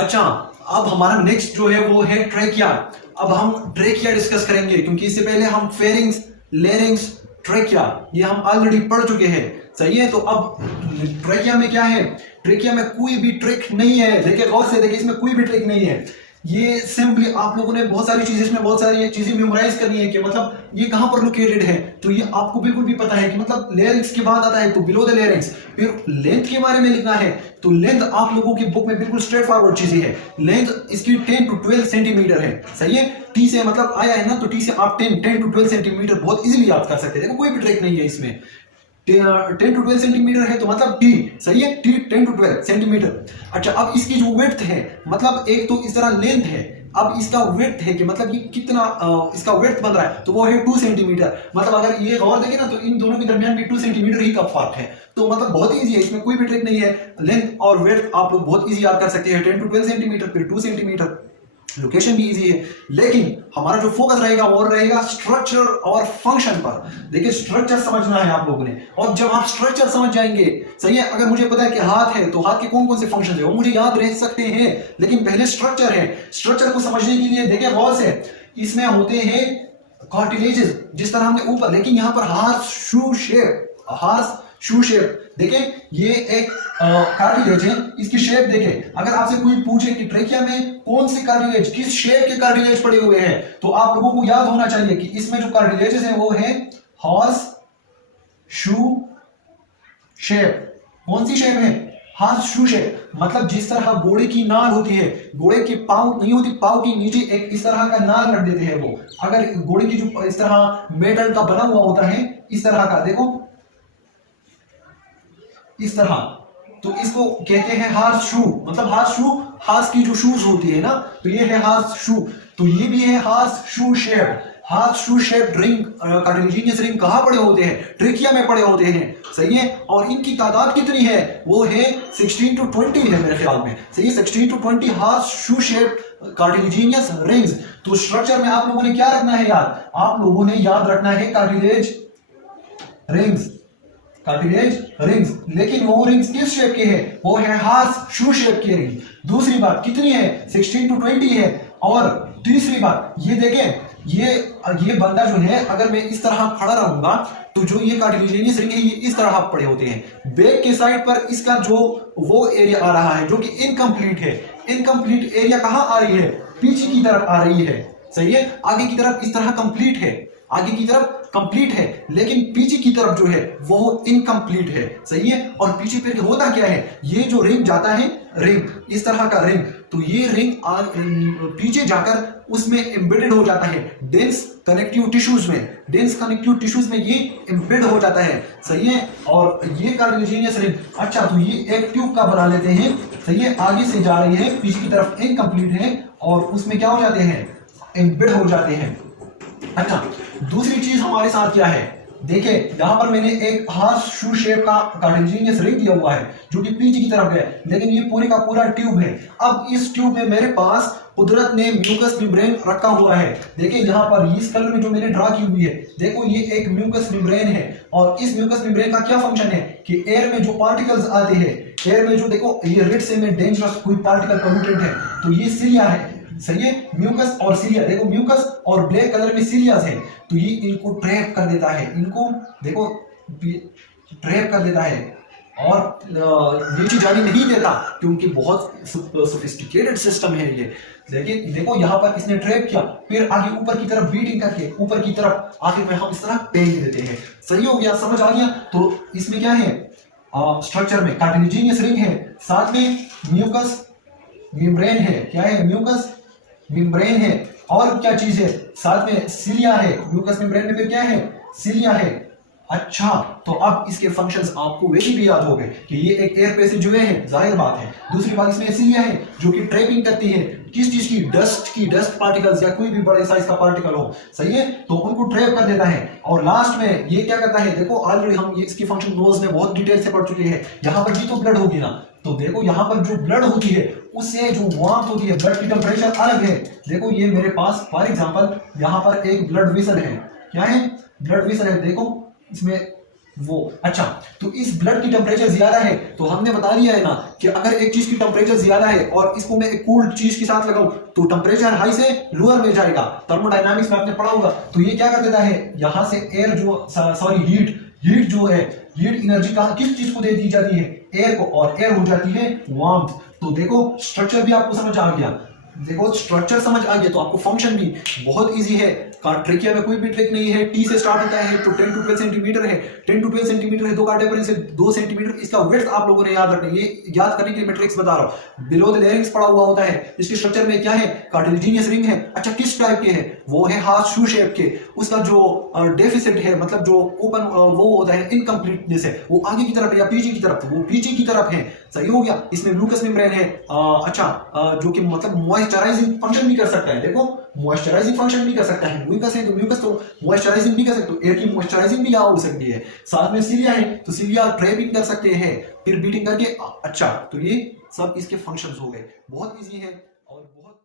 अच्छा, अब हमारा नेक्स्ट जो है वो है ट्रेकिया। अब हम ट्रेकिया डिस्कस करेंगे, क्योंकि इससे पहले हम फेरिंग्स, लेरिंग्स, ट्रेकिया ये हम ऑलरेडी पढ़ चुके हैं। सही है, तो अब ट्रेकिया में क्या है? ट्रेकिया में कोई भी ट्रिक नहीं है। देखिए गौर से देखिए, इसमें कोई भी ट्रिक नहीं है। ये सिंपली आप लोगों ने बहुत सारी चीजें, इसमें बहुत सारी चीजें मेमोराइज करनी है कि मतलब ये कहां पर लोकेटेड है। तो ये आपको बिल्कुल भी पता है कि मतलब लेयरिंग्स के बाद आता है तो बिलो द लेयरिंग्स। फिर लेंथ के बारे में लिखना है तो लेंथ आप लोगों की बुक में बिल्कुल स्ट्रेट फॉरवर्ड चीजें है। लेंथ इसकी 10 to 12 सेंटीमीटर है। सही है, टी से मतलब आया है ना, तो टी से आप 10 to 12 सेंटीमीटर बहुत इजीली याद कर सकते हैं। देखो कोई भी ट्रिक नहीं है इसमें। 10 to 12 सेंटीमीटर है तो मतलब टी। सही है, टी 10 to 12 सेंटीमीटर। अच्छा, अब इसकी जो विड्थ है, मतलब एक तो इस तरह लेंथ है, अब इसका विड्थ है कि मतलब ये कितना इसका विड्थ बन रहा है, तो वो है 2 सेंटीमीटर। मतलब अगर ये गौर देखें ना तो इन दोनों के दरमियान भी 2 सेंटीमीटर ही का फर्क है। तो मतलब बहुत इजी है, इसमें कोई भी ट्रिक नहीं है। लेंथ और विड्थ आप लोग बहुत इजी याद कर सकते हैं। 10 to 12 सेंटीमीटर, फिर 2 सेंटीमीटर। लोकेशन भी इजी है, लेकिन हमारा जो फोकस रहेगा वो रहेगा स्ट्रक्चर और फंक्शन पर। देखिए स्ट्रक्चर समझना है आप लोगों ने, और जब आप स्ट्रक्चर समझ जाएंगे, सही है, अगर मुझे पता है कि हाथ है तो हाथ के कौन कौन से फंक्शन है वो मुझे याद रह सकते हैं, लेकिन पहले स्ट्रक्चर है। स्ट्रक्चर को समझने के लिए देखिए गौर से, इसमें होते हैं कार्टिलेजेस जिस तरह हमने ऊपर, लेकिन यहाँ पर हार्स शू शेप, हार्स शू शेप। देखें ये एक कार्टिलेज है, इसकी शेप देखें। अगर आपसे कोई पूछे कि ट्रेकिया में कौन सी कार्टिलेज, किस शेप के कार्टिलेज पड़े हुए हैं, तो आप लोगों को याद होना चाहिए कि इसमें जो कार्टिलेजेस हैं वो है हॉर्स शू शेप। कौन सी शेप है? Horse shoe shape. मतलब जिस तरह घोड़े की नाल होती है, घोड़े की पांव नहीं होती, पांव के नीचे एक इस तरह का नाल रख देते हैं वो। अगर घोड़े की जो इस तरह मेटल का बना हुआ होता है इस तरह का, देखो इस तरह, तो इसको कहते हैं हार्स शू। मतलब हार्स शू, हार्स की जो शूज होती है ना, तो ये है हार्स शू। तो ये भी है हार्स शू शेप। हार्स शू शेप रिंग, कार्टिलेजिनियस रिंग कहां पड़े होते हैं? ट्रेकिया में पड़े होते हैं। सही है, और इनकी तादाद कितनी है? वो है 16 to 20 है मेरे ख्याल में। सही है, 16 to 20 horseshoe shape cartilaginous rings. तो स्ट्रक्चर में आप लोगों ने क्या रखना है याद? आप लोगों ने याद रखना है कार्टिलेज रिंग्स, कार्टिलेज रिंग्स। लेकिन वो रिंग्स किस शेप के हैं? वो है हार्स शू शेप के रिंग। दूसरी बात कितनी है? 16 to 20 है। और तीसरी बात ये देखें, ये बंदा जो है, अगर मैं इस तरह खड़ा रहूंगा तो जो ये कार्टिलेजिनियस रिंग है ये इस तरह पड़े होते हैं। बैक के साइड पर इसका जो वो एरिया आ रहा है जो कि इनकम्प्लीट है। इनकम्प्लीट एरिया कहां आ रही है? पीछे की तरफ आ रही है। सही है, आगे की तरफ इस तरह कंप्लीट है, आगे की तरफ कंप्लीट है, लेकिन पीछे की तरफ जो है वो इनकम्प्लीट है। सही है, और पीछे फिर होता क्या है? ये जो रिंग जाता है, रिंग इस तरह का रिंग, तो ये रिंग पीछे जाकर उसमें एम्बेडेड हो जाता है डेंस कनेक्टिव टिश्यूज में। डेंस कनेक्टिव टिश्यूज में ये एम्बेड हो जाता है। सही है, और ये कार्टिलेजिनियस रिंग, अच्छा तो ये एक ट्यूब का बना लेते हैं। सही है, आगे से जा रही है, पीछे की तरफ इनकम्प्लीट है, और उसमें क्या हो जाते हैं? एम्बेड हो जाते हैं। अच्छा, दूसरी चीज हमारे साथ क्या है? देखिए यहां पर मैंने एक हार्स शू शेप का कार्टिलेजिनियस रिंग दिया हुआ है जो कि पीछे की तरफ है, लेकिन ये पूरे का पूरा ट्यूब है। अब इस ट्यूब में मेरे पास कुदरत ने म्यूकस मेम्ब्रेन रखा हुआ है। देखिए यहाँ पर इस कलर में जो मैंने ड्रा की हुई है, देखो ये एक म्यूकस मेम्ब्रेन है। और इस म्यूकस मेम्ब्रेन का क्या फंक्शन है कि एयर में जो पार्टिकल्स आते हैं, एयर में जो देखो ये रेड से में डेंजरस कोई पार्टिकल पोल्यूटेंट है, तो ये सिलिया है। सही है, म्यूकस और सिलिया, देखो म्यूकस और ब्लैक कलर में सिलियास है, तो ये इनको ट्रैप कर देता है, इनको देखो ट्रैप कर देता है और नीचे जाने नहीं देता, क्योंकि बहुत सोफिस्टिकेटेड सिस्टम है ये। लेकिन देखो यहाँ पर इसने ट्रैप किया, फिर आगे ऊपर की तरफ बीटिंग करके ऊपर की तरफ आखिर में हम इस तरह पेंच देते हैं। सही हो गया, समझ आ गया? तो इसमें क्या है? स्ट्रक्चर में कार्टिलेजिनियस रिंग है, साथ में म्यूकस मेम्ब्रेन है। क्या है? म्यूकस मेम्ब्रेन है। और क्या चीज है? साथ में सिलिया है। म्यूकस मेम्ब्रेन में फिर क्या है? सिलिया है। अच्छा, तो अब इसके फंक्शंस आपको वैसे भी याद हो गए कि ये एक एयर पे से जुड़े हैं, जाहिर बात है। दूसरी बात इसमें सिलिया है जो कि ट्रैपिंग करती है किस चीज की? डस्ट की, डस्ट पार्टिकल्स या कोई भी बड़े साइज का पार्टिकल हो। सही है, तो उनको ट्रैप कर देता है। और लास्ट में ये क्या करता है? देखो ऑलरेडी हम ये इसकी फंक्शन नोज में बहुत डिटेल से पढ़ चुके हैं। यहाँ पर भी तो ब्लड होगी ना, तो देखो यहाँ पर जो ब्लड होती है उससे जो वार्मथ होती है, ब्लड की टेम्परेचर अलग है। देखो ये मेरे पास फॉर एग्जांपल यहाँ पर एक ब्लड वेसल है। क्या है? ब्लड वेसल है। देखो इसमें वो। अच्छा, तो इस ब्लड की टेम्परेचर ज्यादा है तो हमने बता दिया है ना कि अगर एक चीज की टेम्परेचर ज्यादा है और इसको मैं एक कूल्ड चीज के साथ लगाऊं तो टेम्परेचर हाई से लोअर में जाएगा। थर्मोडायनामिक्स में आपने पढ़ा होगा। तो ये क्या कर देता है, यहां से एयर जो सॉरी हीट जो है, हीट एनर्जी कहां किस चीज को दे दी जाती है, एयर को, और एयर हो जाती है वार्मथ। तो देखो स्ट्रक्चर भी आपको समझ आ गया, देखो स्ट्रक्चर समझ आ गया तो आपको फंक्शन भी बहुत इजी है। ट्रिकिया में कोई भी ट्रिक नहीं है। टी से स्टार्ट होता है तो 10 to 12 सेंटीमीटर है, 10 to 12 सेंटीमीटर है, दो का डिफरेंस है 2 सेंटीमीटर। इसका विड्थ आप लोगों ने याद रखना, ये याद करने के लिए मैं ट्रिक्स बता रहा हूं। बिलो द लेरिंग्स पड़ा हुआ होता है, इसके स्ट्रक्चर में क्या है, कार्टिलेजिनियस रिंग है। अच्छा, किस टाइप के है, वो है हार्स शू शेप के। उसका जो डेफिसिट है, मतलब जो ओपन वो होता है, इनकम्प्लीटनेस है, वो आगे की तरफ है या पीछे की तरफ, वो पीछे की तरफ है। सही हो गया। इसमें म्यूकस मेम्ब्रेन है, जो कि मतलब मॉइस्चराइजिंग फंक्शन भी कर सकता है। देखो मॉइस्चराइजिंग फंक्शन भी कर सकता है, म्यूकस है तो म्यूकस तो मॉइस्चराइजिंग भी कर सकते हो, एयर की मॉइस्चराइजिंग भी यहाँ हो सकती है। साथ में सीलिया है तो सीलिया ट्रैपिंग कर सकते हैं, फिर बीटिंग करके। अच्छा, तो ये सब इसके फंक्शंस हो गए, बहुत इजी है और बहुत